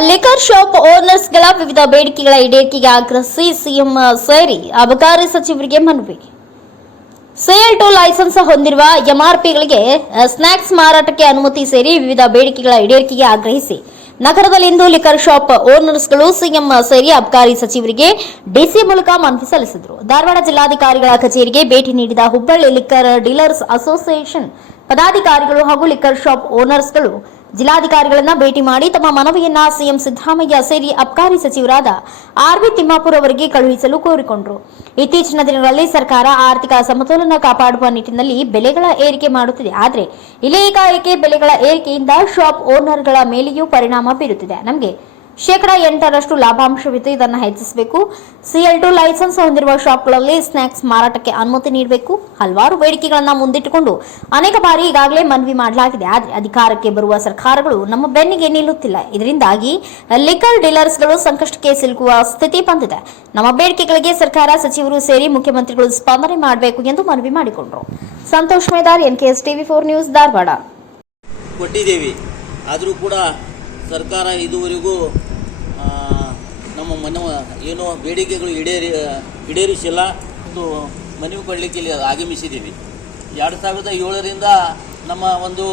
Liquor shop ಓನರ್ಸ್ಗಳ ವಿವಿಧ ಬೇಡಿಕೆಗಳ ಈಡೇರಿಕೆಗೆ ಆಗ್ರಹಿಸಿ ಸಿಎಂ ಸೇರಿ ಅಬಕಾರಿ ಸಚಿವರಿಗೆ ಮನವಿ. ಸೇಲ್ ಟು ಲೈಸೆನ್ಸ್ ಹೊಂದಿರುವ ಎಂಆರ್ಪಿಗಳಿಗೆ ಸ್ನಾಕ್ಸ್ ಮಾರಾಟಕ್ಕೆ ಅನುಮತಿ ಸೇರಿ ವಿವಿಧ ಬೇಡಿಕೆಗಳ ಈಡೇರಿಕೆಗೆ ಆಗ್ರಹಿಸಿ ನಗರದಲ್ಲಿಂದು ಲಿಕರ್ ಶಾಪ್ ಓನರ್ಸ್ಗಳು ಸಿಎಂ ಸೇರಿ ಅಬಕಾರಿ ಸಚಿವರಿಗೆ ಡಿಸಿ ಮೂಲಕ ಮನವಿ ಸಲ್ಲಿಸಿದರು. ಧಾರವಾಡ ಜಿಲ್ಲಾಧಿಕಾರಿಗಳ ಕಚೇರಿಗೆ ಭೇಟಿ ನೀಡಿದ ಹುಬ್ಬಳ್ಳಿ ಲಿಕ್ಕರ್ ಡೀಲರ್ಸ್ ಅಸೋಸಿಯೇಷನ್ ಪದಾಧಿಕಾರಿಗಳು ಹಾಗೂ ಲಿಕ್ಕರ್ ಶಾಪ್ ಓನರ್ಸ್ಗಳು ಜಿಲ್ಲಾಧಿಕಾರಿಗಳನ್ನ ಭೇಟಿ ಮಾಡಿ ತಮ್ಮ ಮನವಿಯನ್ನ ಸಿಎಂ ಸಿದ್ದರಾಮಯ್ಯ ಸೇರಿ ಅಬಕಾರಿ ಸಚಿವರಾದ ಆರ್ ಬಿ ತಿಮ್ಮಾಪುರ್ ಅವರಿಗೆ ಕಳುಹಿಸಲು ಕೋರಿಕೊಂಡರು. ಇತ್ತೀಚಿನ ದಿನಗಳಲ್ಲಿ ಸರ್ಕಾರ ಆರ್ಥಿಕ ಸಮತೋಲನ ಕಾಪಾಡುವ ನಿಟ್ಟಿನಲ್ಲಿ ಬೆಲೆಗಳ ಏರಿಕೆ ಮಾಡುತ್ತಿದೆ. ಆದರೆ ಇಲ್ಲಿ ಬೆಲೆಗಳ ಏರಿಕೆಯಿಂದ ಶಾಪ್ ಓನರ್ಗಳ ಮೇಲೆಯೂ ಪರಿಣಾಮ ಬೀರುತ್ತಿದೆ. ನಮಗೆ ಶೇಕಡ ಎಂಟರಷ್ಟು ಲಾಭಾಂಶವಿದ್ದು ಇದನ್ನು ಹೆಚ್ಚಿಸಬೇಕು. ಸಿಎಲ್ ಟು ಲೈಸೆನ್ಸ್ ಹೊಂದಿರುವ ಶಾಪ್ಗಳಲ್ಲಿ ಸ್ನಾಕ್ಸ್ ಮಾರಾಟಕ್ಕೆ ಅನುಮತಿ ನೀಡಬೇಕು. ಹಲವಾರು ಬೇಡಿಕೆಗಳನ್ನು ಮುಂದಿಟ್ಟುಕೊಂಡು ಅನೇಕ ಬಾರಿ ಈಗಾಗಲೇ ಮನವಿ ಮಾಡಲಾಗಿದೆ. ಆದರೆ ಅಧಿಕಾರಕ್ಕೆ ಬರುವ ಸರ್ಕಾರಗಳು ನಮ್ಮ ಬೆನ್ನಿಗೆ ನಿಲ್ಲುತ್ತಿಲ್ಲ. ಇದರಿಂದಾಗಿ ಲಿಕರ್ ಡೀಲರ್ಸ್ಗಳು ಸಂಕಷ್ಟಕ್ಕೆ ಸಿಲುಕುವ ಸ್ಥಿತಿ ಬಂದಿದೆ. ನಮ್ಮ ಬೇಡಿಕೆಗಳಿಗೆ ಸರ್ಕಾರ, ಸಚಿವರು ಸೇರಿ ಮುಖ್ಯಮಂತ್ರಿಗಳು ಸ್ಪಂದನೆ ಮಾಡಬೇಕು ಎಂದು ಮನವಿ ಮಾಡಿಕೊಂಡರು. Santosh Medar, NKS TV four news, Dharwad. ಕೊಟ್ಟಿದ್ದೇವೆ. ಆದರೂ ಕೂಡ ಸರ್ಕಾರ ಇದುವರೆಗೂ ನಮ್ಮ ಮನವ ಏನು ಬೇಡಿಕೆಗಳು ಈಡೇರಿ ಈಡೇರಿಸಿಲ್ಲ ಒಂದು ಮನವಿ ಕೊಡಲಿಕ್ಕೆ ಇಲ್ಲಿ ಆಗಮಿಸಿದ್ದೀವಿ. ಎರಡು ಸಾವಿರದ ಏಳರಿಂದ ನಮ್ಮ ಒಂದು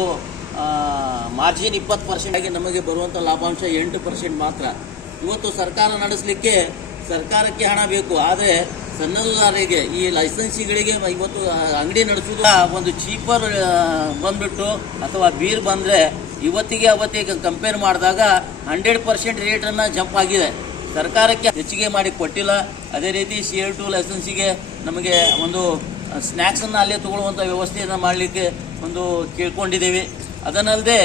ಮಾರ್ಜಿನ್ ಇಪ್ಪತ್ತು ಪರ್ಸೆಂಟ್ ಆಗಿ ನಮಗೆ ಬರುವಂಥ ಲಾಭಾಂಶ ಎಂಟು ಪರ್ಸೆಂಟ್ ಮಾತ್ರ. ಇವತ್ತು ಸರ್ಕಾರ ನಡೆಸಲಿಕ್ಕೆ ಸರ್ಕಾರಕ್ಕೆ ಹಣ ಬೇಕು. ಆದರೆ ಸಣ್ಣದಾರಿಗೆ ಈ ಲೈಸೆನ್ಸಿಗಳಿಗೆ ಇವತ್ತು ಅಂಗಡಿ ನಡೆಸೋದು ಒಂದು ಚೀಪರ್ ಬಂದ್ಬಿಟ್ಟು ಅಥವಾ ಬೀರ್ ಬಂದರೆ ಇವತ್ತಿಗೆ ಅವತ್ತಿಗೆ ಕಂಪೇರ್ ಮಾಡಿದಾಗ ಹಂಡ್ರೆಡ್ ಪರ್ಸೆಂಟ್ ರೇಟನ್ನು ಜಂಪ್ ಆಗಿದೆ. ಸರ್ಕಾರಕ್ಕೆ ಹೆಚ್ಚಿಗೆ ಮಾಡಿ ಕೊಟ್ಟಿಲ್ಲ. ಅದೇ ರೀತಿ ಸಿ ಎಲ್ ಟು ಲೈಸೆನ್ಸಿಗೆ ನಮಗೆ ಒಂದು ಸ್ನ್ಯಾಕ್ಸನ್ನು ಅಲ್ಲೇ ತಗೊಳ್ಳುವಂತ ವ್ಯವಸ್ಥೆಯನ್ನು ಮಾಡಲಿಕ್ಕೆ ಒಂದು ಕೇಳ್ಕೊಂಡಿದ್ದೀವಿ. ಅದನ್ನಲ್ಲದೆ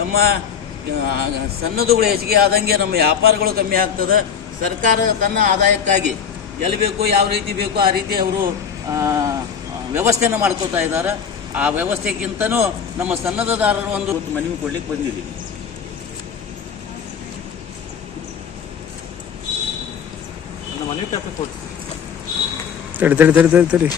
ನಮ್ಮ ಸಣ್ಣದುಗಳು ಹೆಚ್ಚಿಗೆ ಆದಂಗೆ ನಮ್ಮ ವ್ಯಾಪಾರಗಳು ಕಮ್ಮಿ ಆಗ್ತದೆ. ಸರ್ಕಾರ ತನ್ನ ಆದಾಯಕ್ಕಾಗಿ ಎಲ್ಲಿ ಬೇಕು ಯಾವ ರೀತಿ ಬೇಕು ಆ ರೀತಿ ಅವರು ವ್ಯವಸ್ಥೆಯನ್ನು ಮಾಡ್ಕೋತಾ ಇದ್ದಾರೆ. ಆ ವ್ಯವಸ್ಥೆಗಿಂತನೂ ನಮ್ಮ ಸನ್ನದ್ಧದಾರರು ಒಂದು ಮನವಿ ಕೊಡ್ಲಿಕ್ಕೆ ಬಂದಿದ್ದೀವಿ ತಡಿ ತಡಿ ತಡಿ.